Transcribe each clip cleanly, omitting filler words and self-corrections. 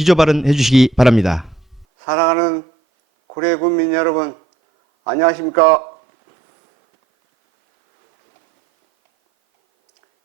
기조 발언해 주시기 바랍니다. 사랑하는 구례 군민 여러분, 안녕하십니까?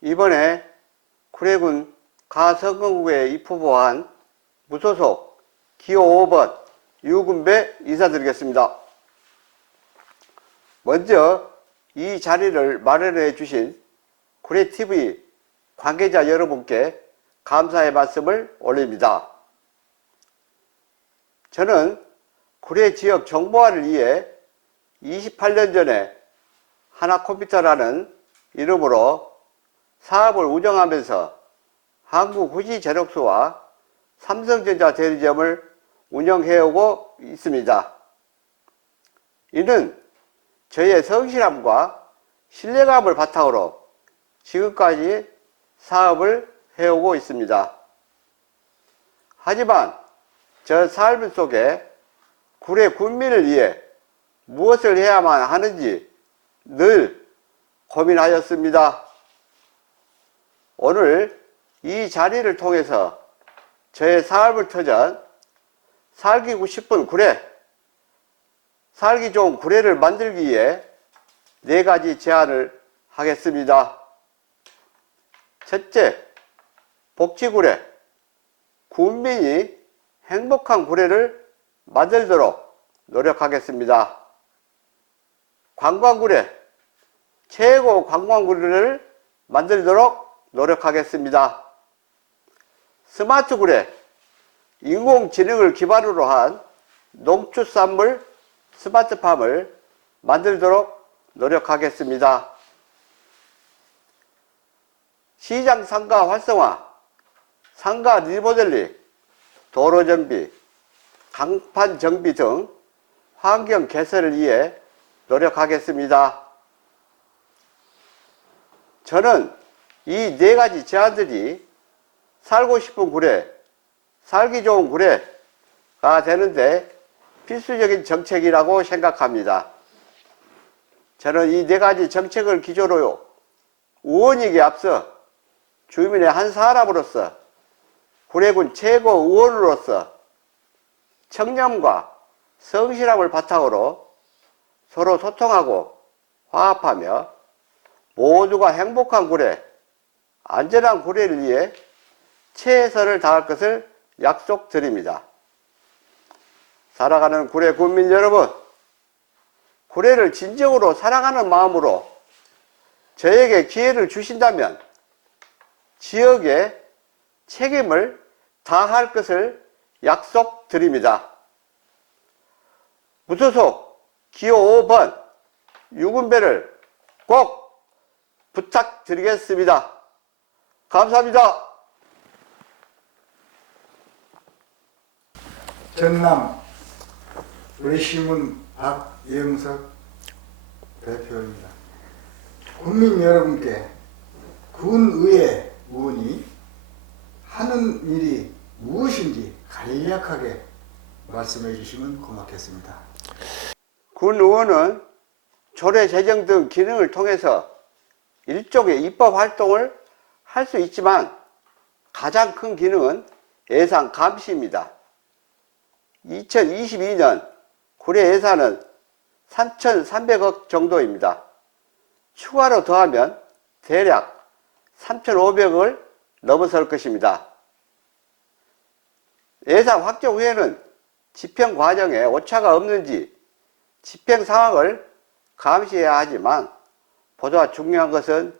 이번에 구례군 가성군구에 입후보한 무소속 기호 5번 유군배 인사드리겠습니다. 먼저 이 자리를 마련해 주신 구례TV 관계자 여러분께 감사의 말씀을 올립니다. 저는 구례 지역 정보화를 위해 28년 전에 하나컴퓨터라는 이름으로 사업을 운영하면서 한국후지제록소와 삼성전자 대리점을 운영해오고 있습니다. 이는 저의 성실함과 신뢰감을 바탕으로 지금까지 사업을 해오고 있습니다. 하지만 저 삶 속에 구례 군민을 위해 무엇을 해야만 하는지 늘 고민하였습니다. 오늘 이 자리를 통해서 저의 삶을 터전 살기 싶은 구례, 살기 좋은 구례를 만들기 위해 4가지 제안을 하겠습니다. 첫째, 복지구례, 군민이 행복한 구례를 만들도록 노력하겠습니다. 관광구례, 최고 관광구례를 만들도록 노력하겠습니다. 스마트구례, 인공지능을 기반으로 한 농축산물 스마트팜을 만들도록 노력하겠습니다. 시장 상가 활성화, 상가 리모델링, 도로 정비, 강판 정비 등 환경 개선을 위해 노력하겠습니다. 저는 이 4가지 제안들이 살고 싶은 구례, 살기 좋은 구례가 되는데 필수적인 정책이라고 생각합니다. 저는 이 4가지 정책을 기조로 의원이기에 앞서 주민의 한 사람으로서 구례군 최고 의원으로서 청렴과 성실함을 바탕으로 서로 소통하고 화합하며 모두가 행복한 구례, 안전한 구례를 위해 최선을 다할 것을 약속드립니다. 살아가는 구례 군민 여러분, 구례를 진정으로 사랑하는 마음으로 저에게 기회를 주신다면 지역에 책임을 다할 것을 약속드립니다. 무소속 기호 5번 유군배를 꼭 부탁드리겠습니다. 감사합니다. 전남 구례시민 박영석 대표입니다. 국민 여러분께 군의회 의원이 하는 일이 무엇인지 간략하게 말씀해 주시면 고맙겠습니다. 군 의원은 조례 제정 등 기능을 통해서 일종의 입법 활동을 할 수 있지만 가장 큰 기능은 예산 감시입니다. 2022년 구례 예산은 3,300억 정도입니다. 추가로 더하면 대략 3,500억을 넘어설 것입니다. 예산 확정 후에는 집행 과정에 오차가 없는지 집행 상황을 감시해야 하지만 보다 중요한 것은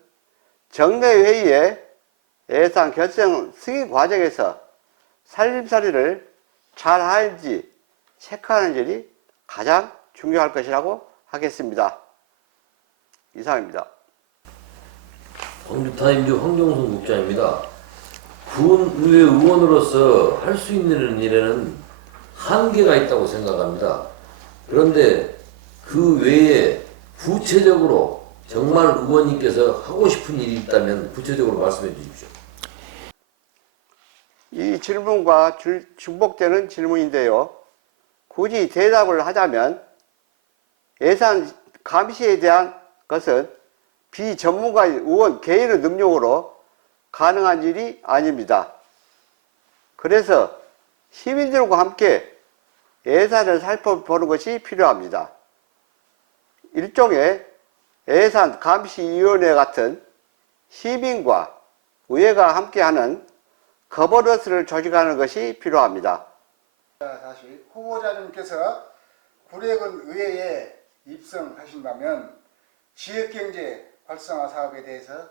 정례회의의 예산 결정 승인 과정에서 살림살이를 잘 하는지 체크하는 일이 가장 중요할 것이라고 하겠습니다. 이상입니다. 광주타임즈 황정순 국장입니다. 군의회 의원으로서 할 수 있는 일에는 한계가 있다고 생각합니다. 그런데 그 외에 구체적으로 정말 의원님께서 하고 싶은 일이 있다면 구체적으로 말씀해 주십시오. 이 질문과 중복되는 질문인데요. 굳이 대답을 하자면 예산 감시에 대한 것은 비전문가 의원 개인의 능력으로 가능한 일이 아닙니다. 그래서 시민들과 함께 예산을 살펴보는 것이 필요합니다. 일종의 예산감시위원회 같은 시민과 의회가 함께하는 거버넌스를 조직하는 것이 필요합니다. 사실 후보자님께서 구례군 의회에 입성하신다면 지역경제 활성화 사업에 대해서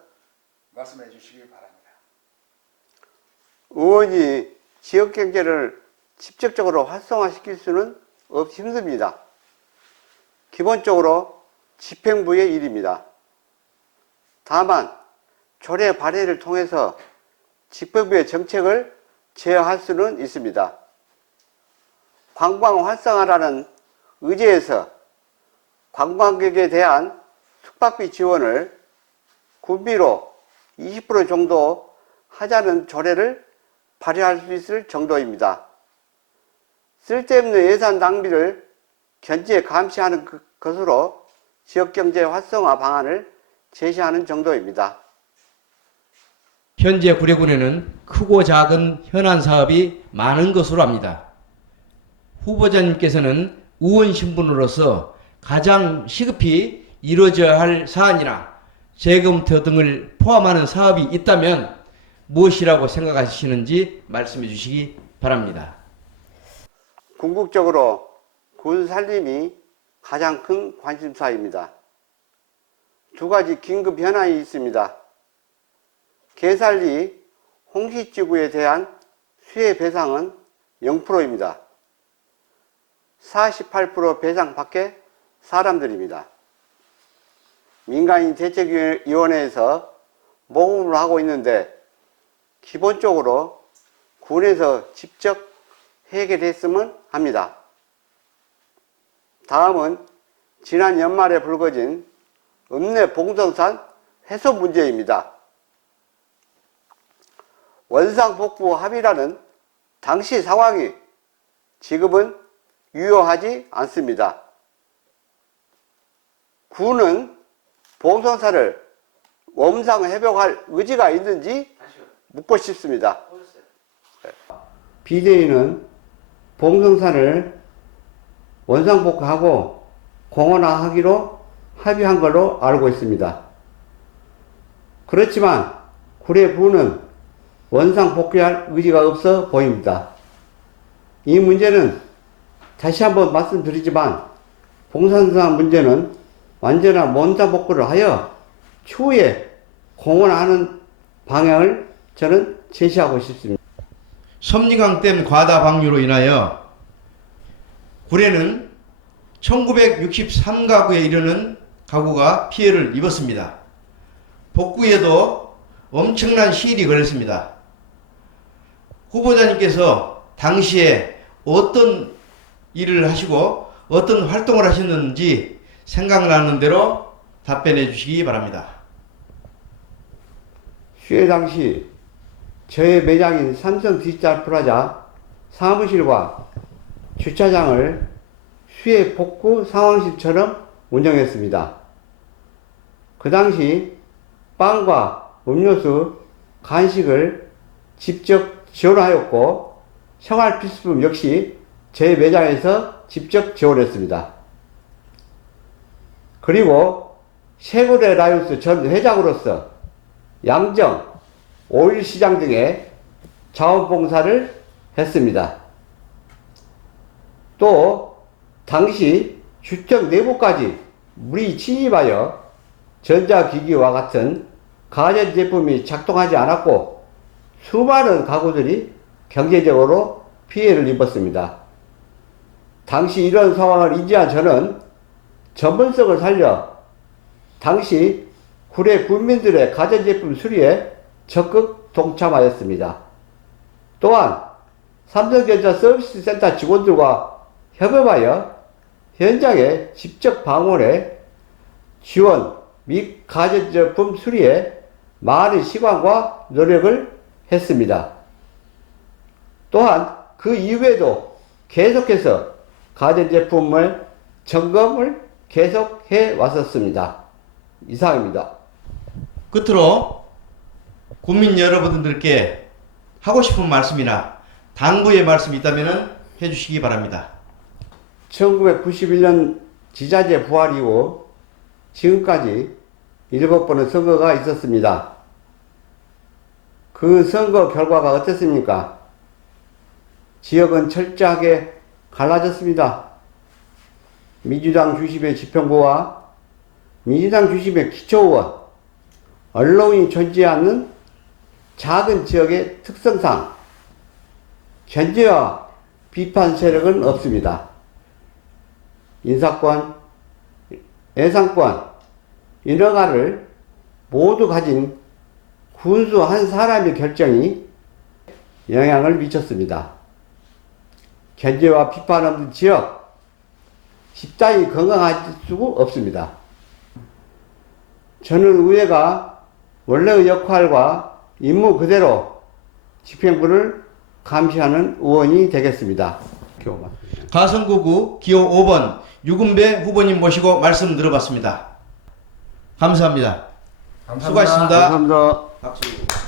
말씀해 주시기 바랍니다. 의원이 지역경제를 직접적으로 활성화시킬 수는 힘듭니다. 기본적으로 집행부의 일입니다. 다만 조례 발의를 통해서 집행부의 정책을 제어할 수는 있습니다. 관광 활성화라는 의제에서 관광객에 대한 숙박비 지원을 군비로 20% 정도 하자는 조례를 발의할 수 있을 정도입니다. 쓸데없는 예산 낭비를 견제 감시하는 것으로 지역경제 활성화 방안을 제시하는 정도입니다. 현재 구례군에는 크고 작은 현안 사업이 많은 것으로 압니다. 후보자님께서는 의원 신분으로서 가장 시급히 이루어져야 할 사안이나 재검토 등을 포함하는 사업이 있다면 무엇이라고 생각하시는지 말씀해 주시기 바랍니다. 궁극적으로 군 살림이 가장 큰 관심사입니다. 두 가지 긴급 현안이 있습니다. 개살리 홍시지구에 대한 수해 배상은 0%입니다. 48% 배상 밖에 사람들입니다. 민간인 대책위원회에서 모금을 하고 있는데 기본적으로 군에서 직접 해결했으면 합니다. 다음은 지난 연말에 불거진 읍내 봉성산 해소 문제입니다. 원상복구 합의라는 당시 상황이 지금은 유효하지 않습니다. 군은 봉성사를 원상 회복할 의지가 있는지 묻고 싶습니다. BJ는 봉성산을 원상복구하고 공원화하기로 합의한 걸로 알고 있습니다. 그렇지만 구례부는 원상복구할 의지가 없어 보입니다. 이 문제는 다시 한번 말씀드리지만 봉성산 문제는 완전한 원상복구를 하여 추후에 공헌하는 방향을 저는 제시하고 싶습니다. 섭리강댐 과다 방류로 인하여 구례는 1963가구에 이르는 가구가 피해를 입었습니다. 복구에도 엄청난 시일이 걸렸습니다. 후보자님께서 당시에 어떤 일을 하시고 어떤 활동을 하셨는지 생각나는 대로 답변해 주시기 바랍니다. 수해 당시 저의 매장인 삼성 디지털 프라자 사무실과 주차장을 수해 복구 상황실처럼 운영했습니다. 그 당시 빵과 음료수, 간식을 직접 지원하였고 생활필수품 역시 제 매장에서 직접 지원했습니다. 그리고 쉐보레 라이온스 전 회장으로서 양정, 오일시장 등의 자원봉사를 했습니다. 또 당시 주택 내부까지 물이 침입하여 전자기기와 같은 가전제품이 작동하지 않았고 수많은 가구들이 경제적으로 피해를 입었습니다. 당시 이런 상황을 인지한 저는 전문성을 살려 당시 구례 군민들의 가전제품 수리에 적극 동참하였습니다. 또한 삼성전자 서비스센터 직원들과 협업하여 현장에 직접 방문해 지원 및 가전제품 수리에 많은 시간과 노력을 했습니다. 또한 그 이후에도 계속해서 가전제품을 점검을 계속해 왔었습니다. 이상입니다. 끝으로 국민 여러분들께 하고 싶은 말씀이나 당부의 말씀이 있다면 해주시기 바랍니다. 1991년 지자체 부활 이후 지금까지 7번의 선거가 있었습니다. 그 선거 결과가 어땠습니까? 지역은 철저하게 갈라졌습니다. 민주당 주심의 지평구와 민주당 주심의 기초의원, 언론이 존재하는 작은 지역의 특성상 견제와 비판 세력은 없습니다. 인사권, 예산권, 인허가를 모두 가진 군수 한 사람의 결정이 영향을 미쳤습니다. 견제와 비판 없는 지역, 집단이 건강할 수 없습니다. 저는 의회가 원래의 역할과 임무 그대로 집행부를 감시하는 의원이 되겠습니다. 가성구구 기호 5번 유금배 후보님 모시고 말씀 들어봤습니다. 감사합니다. 수고하셨습니다. 감사합니다. 박수.